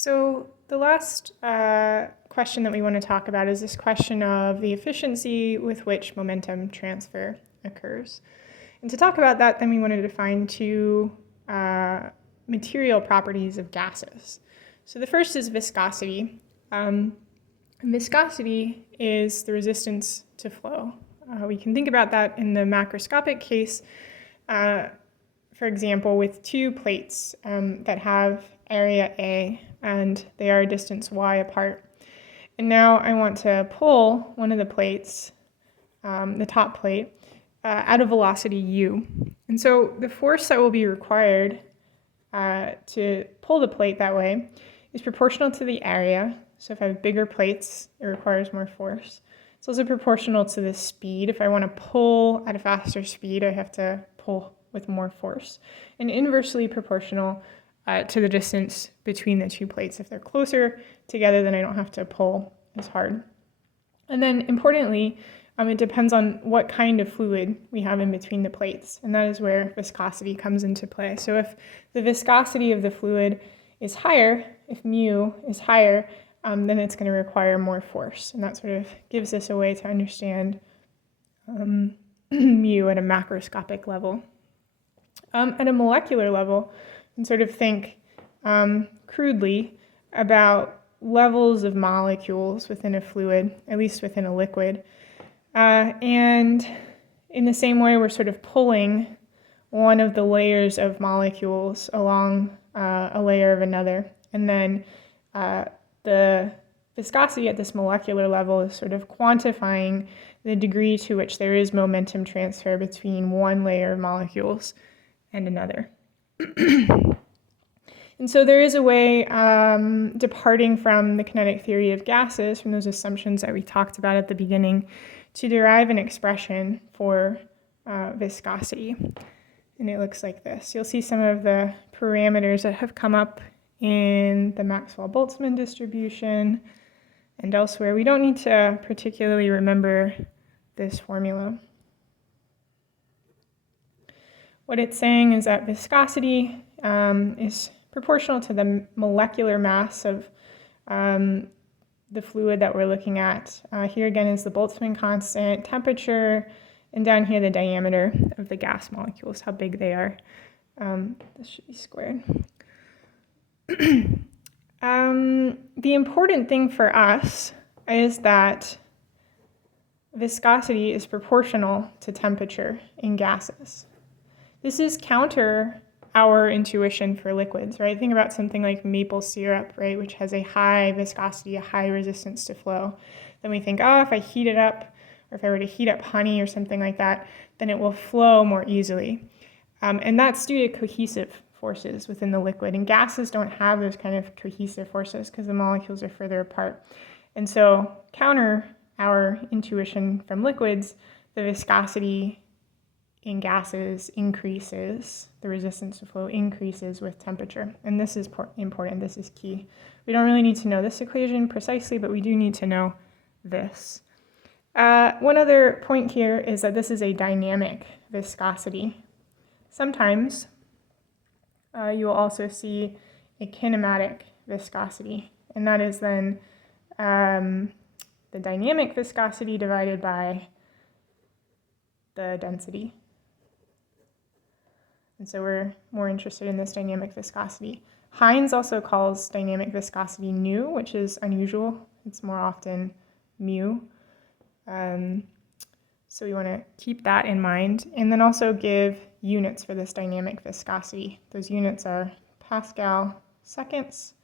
So the last question that we want to talk about is this question of the efficiency with which momentum transfer occurs. And to talk about that, then we want to define two material properties of gases. So the first is viscosity. Viscosity is the resistance to flow. We can think about that in the macroscopic case, for example, with two plates that have area A and they are a distance y apart. And now I want to pull one of the plates, the top plate, at a velocity u. And so the force that will be required to pull the plate that way is proportional to the area. So if I have bigger plates, it requires more force. It's also proportional to the speed. If I want to pull at a faster speed, I have to pull with more force. And inversely proportional to the distance between the two plates. If they're closer together, then I don't have to pull as hard. And then importantly, it depends on what kind of fluid we have in between the plates, and that is where viscosity comes into play. So if the viscosity of the fluid is higher, if mu is higher, then it's going to require more force, and that sort of gives us a way to understand mu at a macroscopic level. At a molecular level, you can sort of think crudely about levels of molecules within a fluid, at least within a liquid. And in the same way, we're sort of pulling one of the layers of molecules along a layer of another. And then the viscosity at this molecular level is sort of quantifying the degree to which there is momentum transfer between one layer of molecules and another. And so there is a way, departing from the kinetic theory of gases, from those assumptions that we talked about at the beginning, to derive an expression for viscosity. And it looks like this. You'll see some of the parameters that have come up in the Maxwell-Boltzmann distribution and elsewhere. We don't need to particularly remember this formula. What it's saying is that viscosity is proportional to the molecular mass of the fluid that we're looking at. Here again is the Boltzmann constant, temperature, and down here the diameter of the gas molecules, how big they are. This should be squared. The important thing for us is that viscosity is proportional to temperature in gases. This is counter our intuition for liquids, right? Think about something like maple syrup, right, which has a high viscosity, a high resistance to flow. Then we think, oh, if I heat it up, or if I were to heat up honey or something like that, then it will flow more easily. And that's due to cohesive forces within the liquid. And gases don't have those kind of cohesive forces because the molecules are further apart. And so counter our intuition from liquids, the viscosity in gases increases, the resistance to flow increases with temperature. And this is important, this is key. We don't really need to know this equation precisely, but we do need to know this. One other point here is that this is a dynamic viscosity. Sometimes you will also see a kinematic viscosity, and that is then the dynamic viscosity divided by the density. And so we're more interested in this dynamic viscosity. Heinz also calls dynamic viscosity nu, which is unusual. It's more often mu. So we want to keep that in mind, and then also give units for this dynamic viscosity. Those units are Pascal seconds